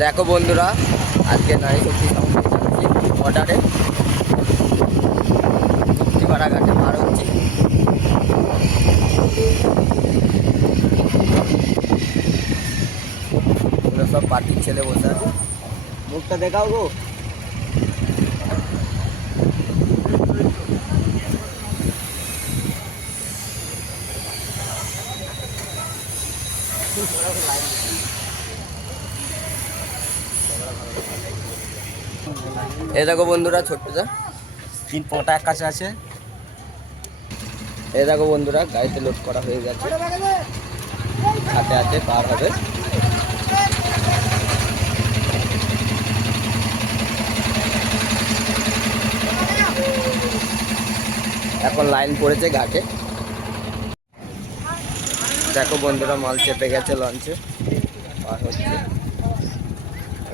দেখো বন্ধুরা আজকে নারী শক্তি যাচ্ছি অর্ডারে মুক্তিপাড়া ঘাটে পার হচ্ছি সব পার্টির ছেলে বসে আছে। মুখটা দেখাও গো। এই দেখো বন্ধুরা ছোট্টটা তিন পোটা কাছে আছে। এই দেখো বন্ধুরা, গাড়িতে লোড করা হয়ে গেছে। হাতে আছে, পার হবে। এখন লাইন পড়েছে ঘাটে। দেখো বন্ধুরা, মাল চেপে গেছে লঞ্চে পার হচ্ছে।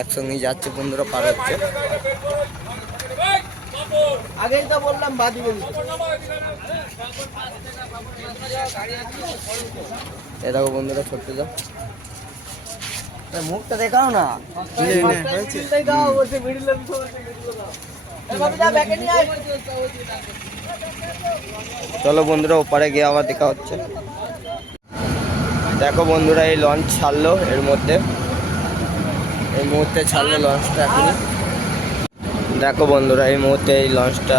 একসঙ্গেই যাচ্ছে বন্ধুরা পার হচ্ছে। আগেই তো বললাম বাদি এ দেখো বন্ধুরা ছোট্ট যা। মুখটা দেখাও না। চলো বন্ধুরা ওপারে গিয়ে আবার দেখা হচ্ছে। দেখো বন্ধুরা এই লঞ্চ ছাড়লো এর মধ্যে। এই মুহূর্তে ছাড়লো লঞ্চটা এখনই। দেখো বন্ধুরা, এই মুহূর্তে এই লঞ্চটা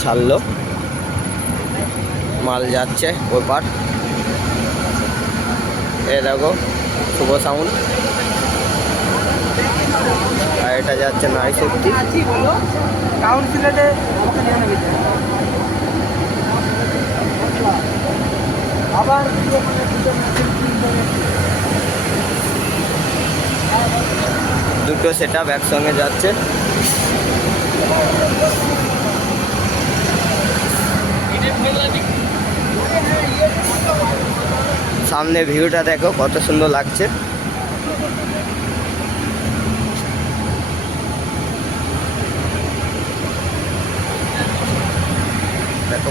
ছাড়লো। মাল যাচ্ছে ওই পার এ দেখো, শুভ সাউন্ড আর এটা যাচ্ছে নাই শক্তি। আবার দুটো সেট আপ একসঙ্গে যাচ্ছে। সামনে ভিউটা দেখো কত সুন্দর লাগছে। দেখো